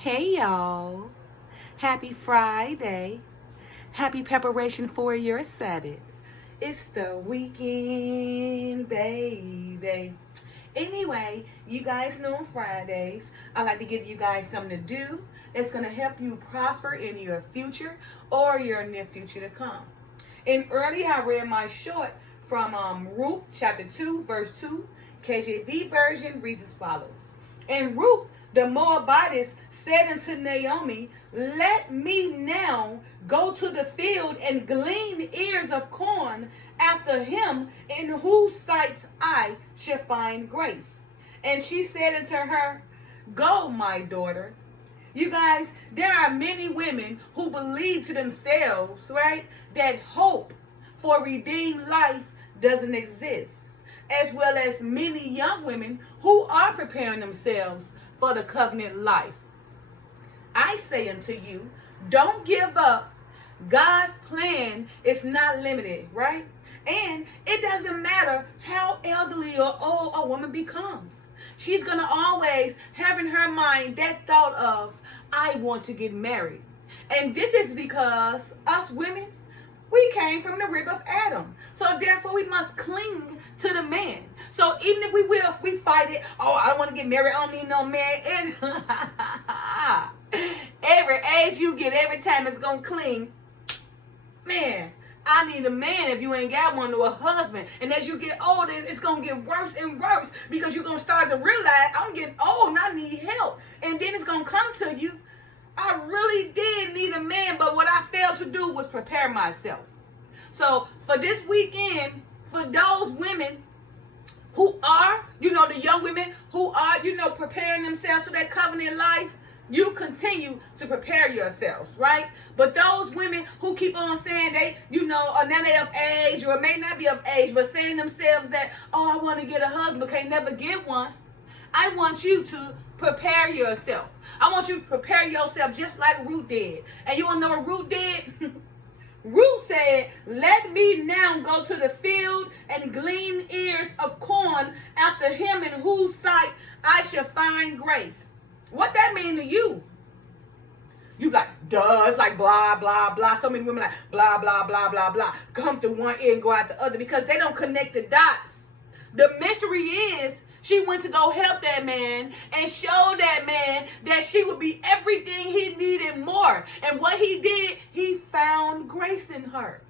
Hey y'all. Happy Friday. Happy preparation for your Sabbath. It's the weekend, baby. Anyway, you guys know on Fridays, I like to give you guys something to do that's going to help you prosper in your future or your near future to come. And earlier I read my short from Ruth chapter 2, verse 2. KJV version reads as follows. And Ruth, the Moabitess, said unto Naomi, let me now go to the field and glean ears of corn after him in whose sight I shall find grace. And she said unto her, go, my daughter. You guys, there are many women who believe to themselves, right, that hope for redeemed life doesn't exist, as well as many young women who are preparing themselves for the covenant life. I say unto you, don't give up. God's plan is not limited, right? And it doesn't matter how elderly or old a woman becomes. She's going to always have in her mind that thought of, I want to get married. And this is because us women, we came from the rib of Adam. So therefore we must cling to the man. So even if we fight it, oh, I don't want to get married, I don't need no man. And every age you get, every time it's going to cling. Man, I need a man if you ain't got one, or a husband. And as you get older, it's going to get worse and worse because you're going to start to realize, I'm getting old and I need help. And then it's going to come to you, I really did need a man, but what I failed to do was prepare myself. So for this weekend, for those women who are, the young women who are, preparing themselves for that covenant life, you continue to prepare yourselves, right? But those women who keep on saying they, are now they of age, or may not be of age, but saying themselves that, oh, I want to get a husband, but can't never get one. I want you to prepare yourself. I want you to prepare yourself just like Ruth did. And you want to know what Ruth did? Ruth said, let me now go to the field and glean ears of corn after him in whose sight I shall find grace. What that mean to you? You like, duh, it's like blah, blah, blah. So many women like blah, blah, blah, blah, blah. Come through one ear and go out the other because they don't connect the dots. The mystery is, she went to go help that man and show that man that she would be everything he needed more. And what he did, he found grace in her.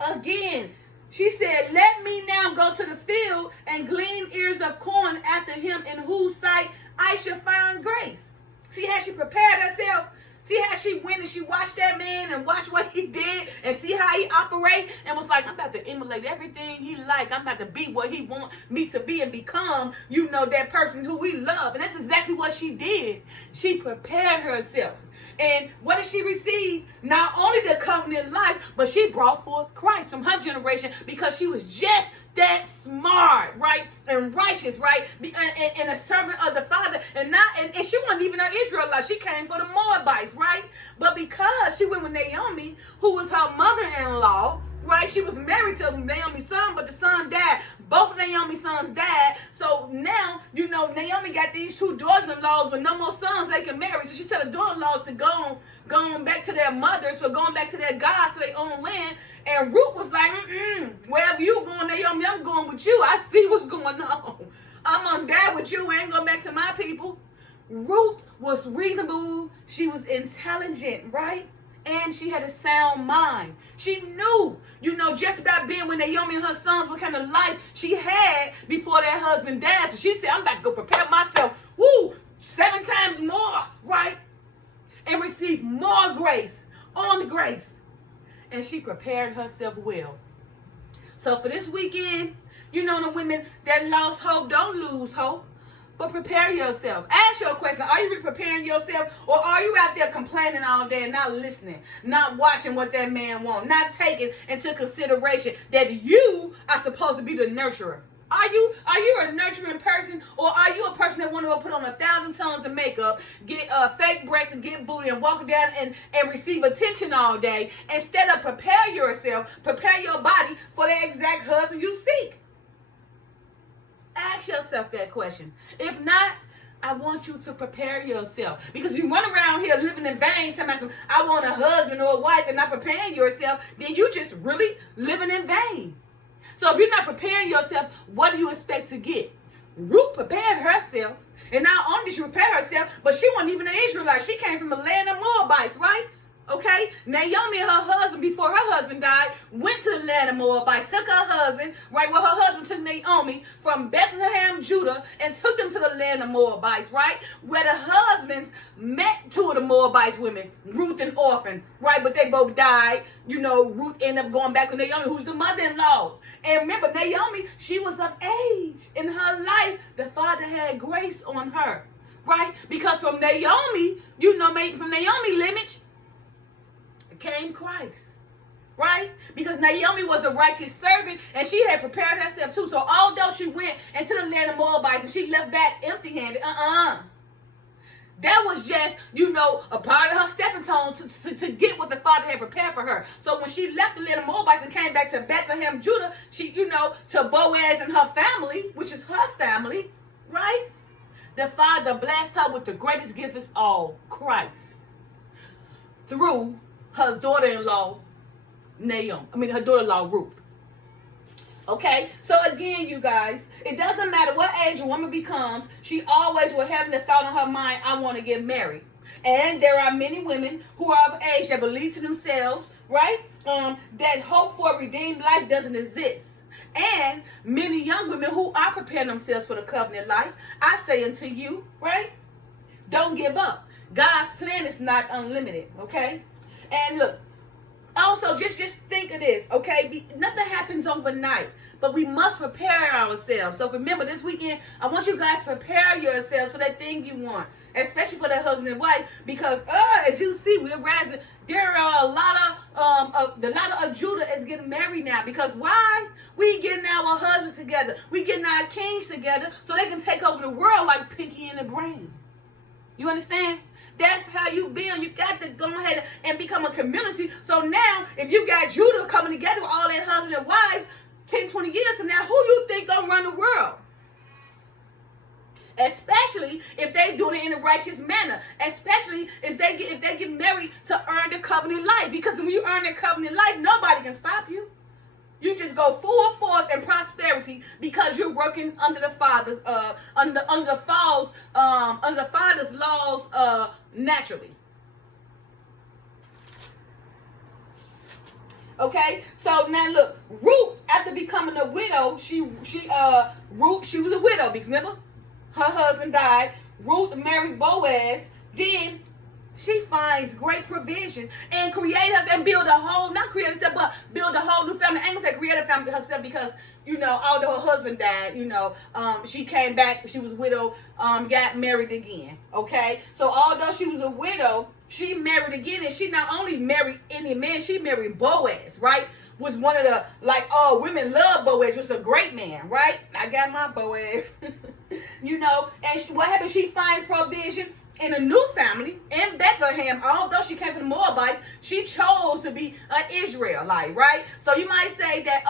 Again, she said, let me now go to the field and glean ears of corn after him in whose sight I shall find grace. See how she prepared herself? See how she went and she watched that man and watched what he did and see how he operate and was like, I'm about to emulate everything he like. I'm about to be what he want me to be and become, that person who we love. And that's exactly what she did. She prepared herself. And what did she receive? Not only the covenant life, but she brought forth Christ from her generation because she was just that smart, right? And righteous, right? And a servant of the Father. And she wasn't even an Israelite. She came for the Moabites, right? But because she went with Naomi, who was her mother-in-law, right? She was married to Naomi's son, but the son died. Both of Naomi's sons died. So now, Naomi got these two daughters-in-laws with no more sons they can marry. So she told the daughter-in-laws to go on back to their mothers, or going back to their gods, to their own land. And Ruth was like, wherever you going, Naomi, I'm going with you. I see what's going on. I'm going to die with you. I ain't going back to my people. Ruth was reasonable. She was intelligent, right? And she had a sound mind. She knew, just about being with Naomi and her sons, what kind of life she had before that husband died. So she said, I'm about to go prepare myself, 7 times more, right? And receive more grace on the grace. And she prepared herself well. So for this weekend, the women that lost hope, don't lose hope. But prepare yourself. Ask your question. Are you really preparing yourself? Or are you out there complaining all day and not listening? Not watching what that man wants? Not taking into consideration that you are supposed to be the nurturer? Are you a nurturing person? Or are you a person that want to put on 1,000 tons of makeup, get fake breasts and get booty and walk down and receive attention all day, instead of prepare yourself, prepare your body for the exact husband you seek? Ask yourself that question. If not, I want you to prepare yourself. Because you run around here living in vain, telling me, I want a husband or a wife, and not preparing yourself, then you just really living in vain. So if you're not preparing yourself, what do you expect to get? Ruth prepared herself. And not only did she prepare herself, but she wasn't even an Israelite. She came from the land of Moabites, right? Okay, Naomi and her husband, before her husband died, went to the land of Moabites, took her husband, right? Well, her husband took Naomi from Bethlehem, Judah, and took them to the land of Moabites, right? Where the husbands met two of the Moabites women, Ruth and Orphan, right? But they both died. You know, Ruth ended up going back with Naomi, who's the mother-in-law. And remember, Naomi, she was of age. In her life, the Father had grace on her, right? Because from Naomi, you know, from Naomi lineage, came Christ, right? Because Naomi was a righteous servant and she had prepared herself too. So although she went into the land of Moabites and she left back empty-handed, that was just, you know, a part of her stepping stone to get what the Father had prepared for her. So when she left the land of Moabites and came back to Bethlehem, Judah, she, you know, to Boaz and her family, which is her family, right? The Father blessed her with the greatest gift of all, Christ, through her daughter-in-law, her daughter-in-law, Ruth. Okay? So again, you guys, it doesn't matter what age a woman becomes, she always will have the thought in her mind, I want to get married. And there are many women who are of age that believe to themselves, right? That hope for a redeemed life doesn't exist. And many young women who are preparing themselves for the covenant life, I say unto you, right? Don't give up. God's plan is not unlimited, okay? And look, also just think of this, okay? Nothing happens overnight, but we must prepare ourselves. So remember, this weekend, I want you guys to prepare yourselves for that thing you want, especially for that husband and wife, because as you see, we're rising. There are a lot of Judah is getting married now. Because why? We getting our husbands together. We getting our kings together so they can take over the world like Pinky and the Brain. You understand? That's how you build. You got to go ahead and become a community. So now, if you got Judah coming together with all their husbands and wives, 10, 20 years from now, who you think gonna run the world? Especially if they doing it in a righteous manner. Especially if they get married to earn the covenant life. Because when you earn the covenant life, nobody can stop you. You just go full forth in prosperity because you're working under the Father's under the Father's laws naturally. Okay, so now look, Ruth, after becoming a widow, she was a widow because remember, her husband died. Ruth married Boaz. Then she finds great provision and create herself and build a whole, not create herself, but build a whole new family. I ain't gonna say create a family herself because, you know, although her husband died, you know, she came back, she was widowed, got married again, okay? So although she was a widow, she married again, and she not only married any man, she married Boaz, right? Was one of the, women love Boaz, was a great man, right? I got my Boaz, you know, and what happened? She finds provision in a new family in Bethlehem. Although she came from the Moabites, she chose to be an Israelite, right? So you might say that,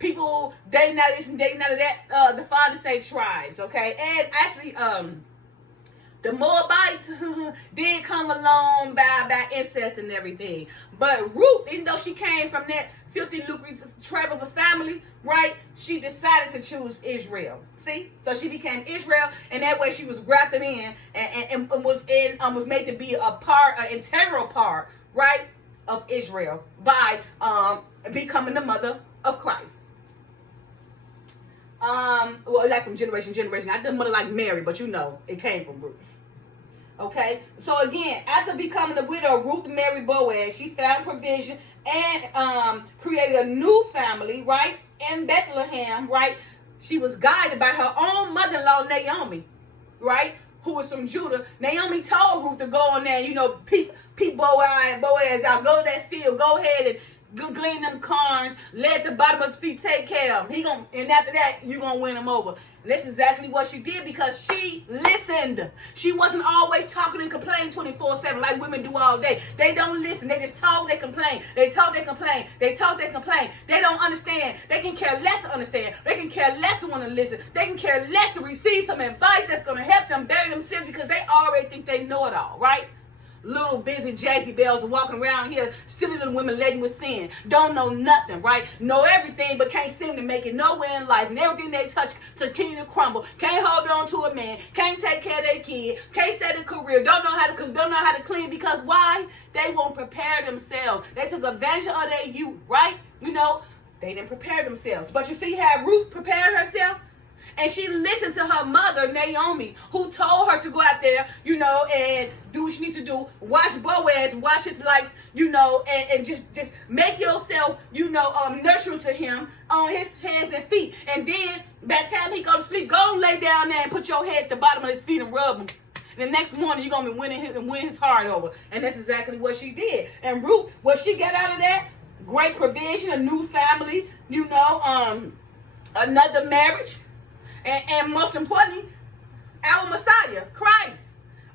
people, they not this and they not of that. The Father say tribes, okay? And actually, the Moabites did come along by incest and everything. But Ruth, even though she came from that filthy, lucrative tribe of a family, right? She decided to choose Israel. See? So she became Israel, and that way she was grafted in and was made to be an integral part, right, of Israel by becoming the mother of Christ. Like from generation to generation. Not the mother like Mary, but you know, it came from Ruth. Okay? So again, after becoming a widow, Ruth married Boaz. She found provision and created a new family, right, in Bethlehem, right? She was guided by her own mother-in-law, Naomi, right, who was from Judah. Naomi told Ruth to go in there, you know, peep Boaz out, go to that field, go ahead and go glean them corns, let the bottom of his feet take care of him. And after that, you're going to win him over. And that's exactly what she did because she listened. She wasn't always talking and complaining complain 24/7 like women do all day. They don't listen. They just talk, they complain. They talk, they complain. They talk, they complain. They don't understand. They can care less to understand. They can care less to want to listen. They can care less to receive some advice that's going to help them better themselves because they already think they know it all, right? Little busy Jezebels are walking around here, silly little women laden with sin. Don't know nothing, right? Know everything, but can't seem to make it nowhere in life. And everything they touch to continue to crumble. Can't hold on to a man. Can't take care of their kid. Can't set a career. Don't know how to clean because why? They won't prepare themselves. They took advantage of their youth, right? They didn't prepare themselves. But you see how Ruth prepared herself? And she listened to her mother, Naomi, who told her to go out there, and do what she needs to do. Watch Boaz, watch his lights, and just make yourself, nurturing to him on his hands and feet. And then, by the time he go to sleep, go and lay down there and put your head at the bottom of his feet and rub him. And the next morning, you're going to be win his heart over. And that's exactly what she did. And Ruth, what she got out of that? Great provision, a new family, another marriage. And most importantly, our Messiah, Christ.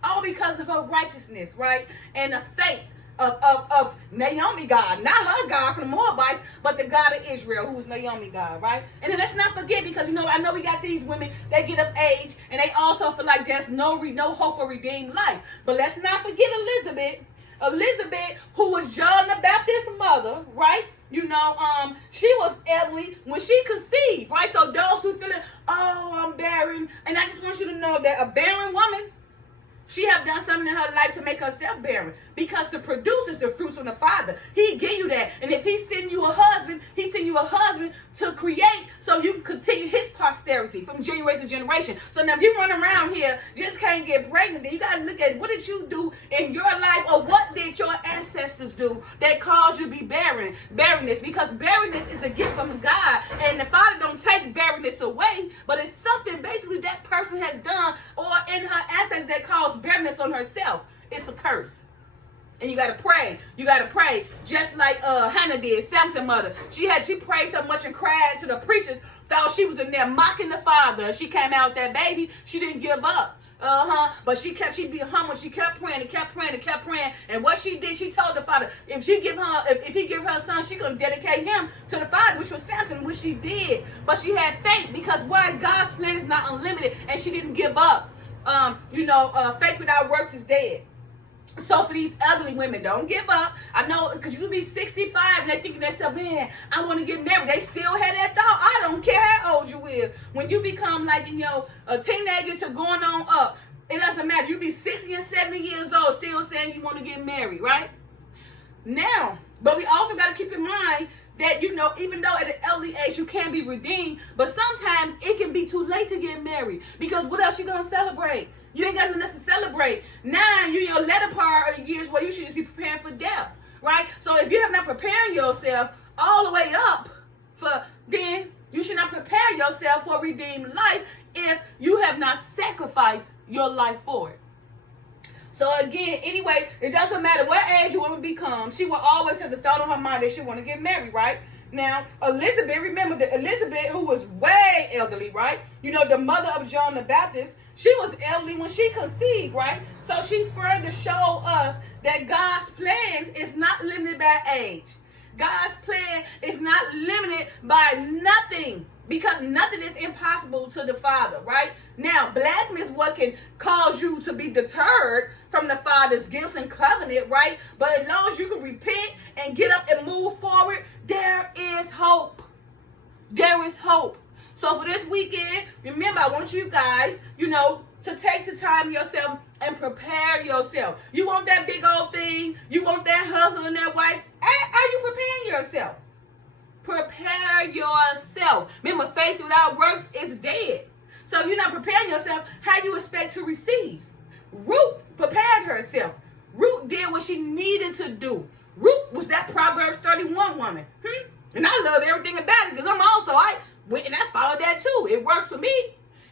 All because of her righteousness, right? And the faith of Naomi God. Not her God from the Moabites, but the God of Israel, who is Naomi God, right? And then let's not forget, because, I know we got these women, they get of age, and they also feel like there's no hope for redeemed life. But let's not forget Elizabeth, who was John the Baptist's mother, right? She was elderly when she conceived, right? So those who feel I'm barren, and I just want you to know that a barren woman, she have done something in her life to make herself barren, because to produce is the fruits from the Father. He give you that, and if he send you a husband, he send you a husband to create so you can continue his posterity from generation to generation. So now if you run around here just can't get pregnant, then you got to look at what did you do in your life, or what did your ancestors do that caused you to be barrenness, because barrenness is a gift from God, and the Father don't take barrenness away, but it's something basically that person has done or in her ancestors that caused barrenness on herself. It's a curse. And you got to pray. You got to pray. Just like Hannah did, Samson's mother. She prayed so much and cried to the preachers, thought she was in there mocking the Father. She came out with that baby. She didn't give up. But she'd be humble. She kept praying and kept praying and kept praying. And what she did, she told the Father, if he give her a son, she's going to dedicate him to the Father, which was Samson, which she did. But she had faith, because God's plan is not unlimited, and she didn't give up. Faith without works is dead. So for these elderly women, don't give up. I know, because you could be 65 and they thinking to themselves, man, I want to get married. They still had that thought. I don't care how old you is. When you become like, a teenager to going on up, it doesn't matter. You be 60 and 70 years old still saying you want to get married, right? Now, but we also got to keep in mind that, even though at an early age you can be redeemed, but sometimes it can be too late to get married, because what else you going to celebrate? You ain't got nothing else to celebrate. Now, you're in your latter part of years where you should just be preparing for death, right? So if you have not prepared yourself all the way up, then you should not prepare yourself for redeemed life if you have not sacrificed your life for it. So again, anyway, it doesn't matter what age you want to become. She will always have the thought on her mind that she want to get married, right? Now, Elizabeth, remember that Elizabeth, who was way elderly, right? The mother of John the Baptist, she was elderly when she conceived, right? So she further showed us that God's plans is not limited by age. God's plan is not limited by nothing, because nothing is impossible to the Father, right? Now, blasphemy is what can cause you to be deterred from the Father's gifts and covenant, right? But as long as you can repent and get up and move forward, there is hope. There is hope. So for this weekend, remember, I want you guys, to take the time yourself and prepare yourself. You want that big old thing? You want that husband and that wife? Are you preparing yourself? Prepare yourself. Remember, faith without works is dead. So if you're not preparing yourself, how you expect to receive? Ruth prepared herself. Ruth did what she needed to do. Ruth was that Proverbs 31 woman. And I love everything about it, because I'm also, I followed that too. It works for me.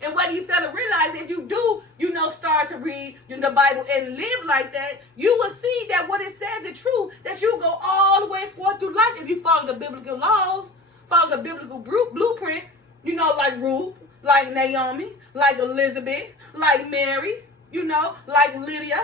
And whether you fail to realize, if you do, start to read the Bible and live like that, you will see that what it says is true, that you go all the way forth through life if you follow the biblical laws, follow the biblical blueprint, like Ruth, like Naomi, like Elizabeth, like Mary, like Lydia.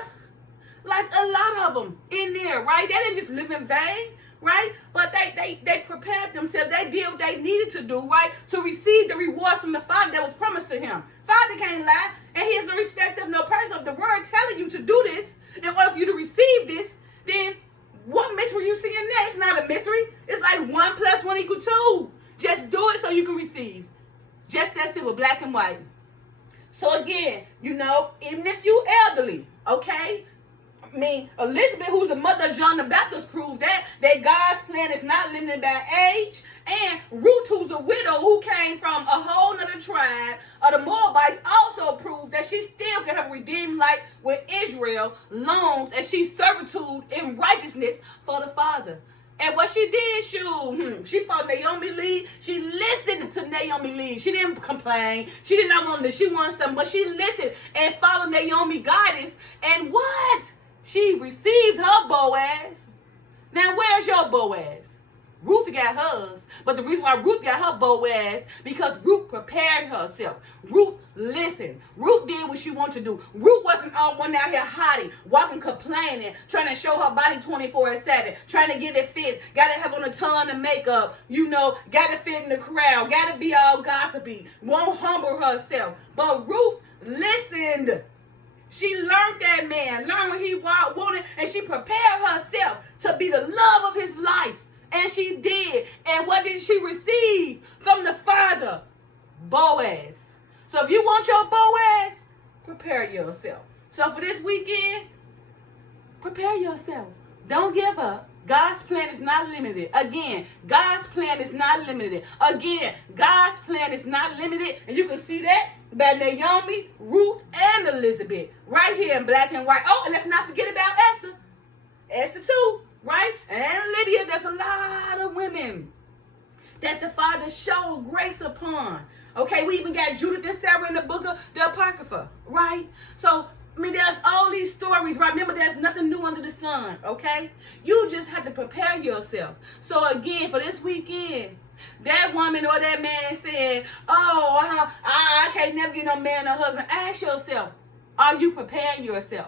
right? They didn't just live in vain, right? But they prepared themselves. They did what they needed to do, right? To receive the rewards from the Father that was promised to him. Father can't lie, and he is no respect of no person. If the word telling you to do this, in order for you to receive this, then what mystery you seeing next? Not a mystery. It's like 1 + 1 = 2. Just do it so you can receive. Just that simple, black and white. So again, even if you elderly, okay? I mean, Elizabeth, who's the mother of John the Baptist, proved that God's plan is not limited by age. And Ruth, who's a widow who came from a whole nother tribe of the Moabites, also proved that she still can have a redeemed life with Israel, long as she's servitude in righteousness for the Father. And what she did, she followed Naomi lead. She listened to Naomi lead. She didn't complain. She did not want to. She wanted something, but she listened and followed Naomi guidance. And what? She received her Boaz. Now, where's your Boaz? Ruth got hers, but the reason why Ruth got her Boaz, because Ruth prepared herself. Ruth listened. Ruth did what she wanted to do. Ruth wasn't all one out here hiding, walking, complaining, trying to show her body 24/7, trying to get it fit. Got to have on a ton of makeup, got to fit in the crowd, got to be all gossipy, won't humble herself. But Ruth listened. She learned that man, learned what he wanted, and she prepared herself to be the love of his life. And she did. And what did she receive from the Father? Boaz. So if you want your Boaz, prepare yourself. So for this weekend, prepare yourself. Don't give up. God's plan is not limited. Again, God's plan is not limited. Again, God's plan is not limited. And you can see that by Naomi, Ruth, and Elizabeth. Right here in black and white. Oh, and let's not forget about Esther. Esther too. Right? And Lydia, there's a lot of women that the Father showed grace upon. Okay, we even got Judith and Sarah in the book of the Apocrypha. Right? So, there's all these stories, right? Remember, there's nothing new under the sun, okay? You just have to prepare yourself. So, again, for this weekend, that woman or that man saying, I can't never get no man or husband. Ask yourself, are you preparing yourself?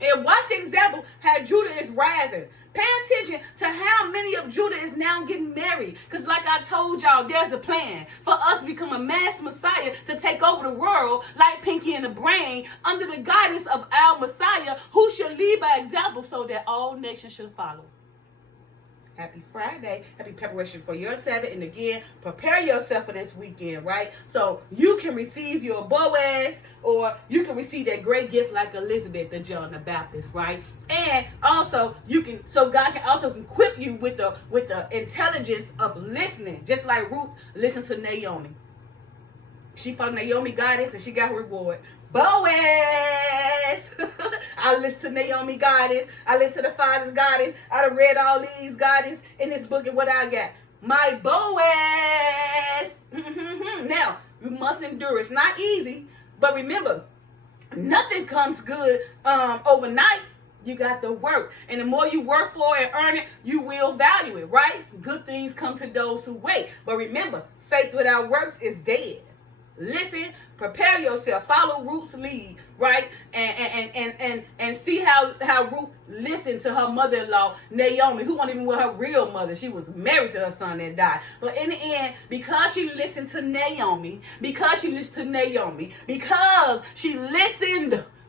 And watch the example how Judah is rising. Pay attention to how many of Judah is now getting married. Because like I told y'all, there's a plan for us to become a mass Messiah to take over the world like Pinky and the Brain under the guidance of our Messiah, who should lead by example so that all nations should follow. Happy Friday. Happy preparation for your Sabbath. And again, prepare yourself for this weekend, right? So you can receive your Boaz, or you can receive that great gift like Elizabeth and John the Baptist, right? And also God can also equip you with the intelligence of listening, just like Ruth listened to Naomi. She followed Naomi guidance and she got her reward. Boaz! I listen to Naomi guidance. I listen to the Father's guidance. I done read all these guidance in this book, and what I got? My Boaz! Now, you must endure. It's not easy, but remember, nothing comes good overnight. You got to work. And the more you work for it and earn it, you will value it, right? Good things come to those who wait. But remember, faith without works is dead. Listen, prepare yourself, follow Ruth's lead, right? And see how Ruth listened to her mother-in-law, Naomi, who wasn't even her real mother. She was married to her son that died. But in the end, because she listened to Naomi, because she listened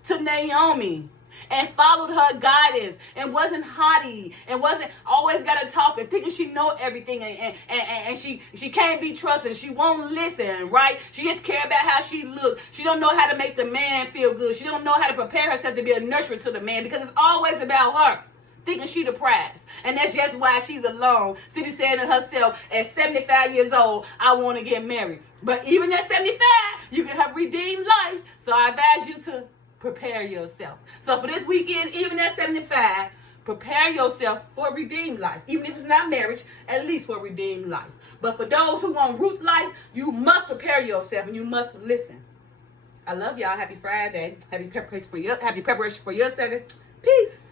to Naomi and followed her guidance and wasn't haughty and wasn't always got to talk and thinking she know everything and she can't be trusted. She won't listen, right? She just care about how she look. She don't know how to make the man feel good. She don't know how to prepare herself to be a nurturer to the man, because it's always about her, thinking she the prize. And that's just why she's alone. She's saying to herself, at 75 years old, I want to get married. But even at 75, you can have redeemed life. So I advise you to prepare yourself. So for this weekend, even at 75, prepare yourself for a redeemed life. Even if it's not marriage, at least for a redeemed life. But for those who want Ruth life, you must prepare yourself and you must listen. I love y'all. Happy Friday. Happy preparation for your Sabbath. Peace.